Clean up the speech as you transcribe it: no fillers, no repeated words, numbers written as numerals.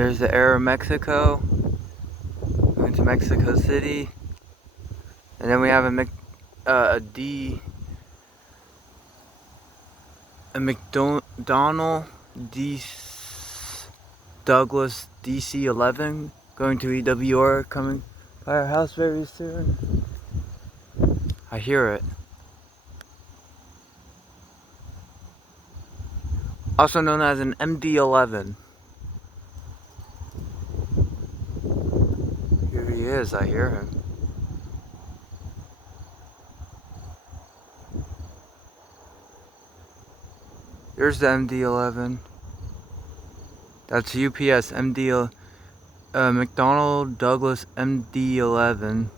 There's the Aeromexico going to Mexico City, and then we have a McDonnell Douglas DC-11 going to EWR, coming by our house very soon. I hear it. Also known as an MD-11. Here he is, I hear him. Here's the MD-11. That's UPS McDonnell Douglas MD-11.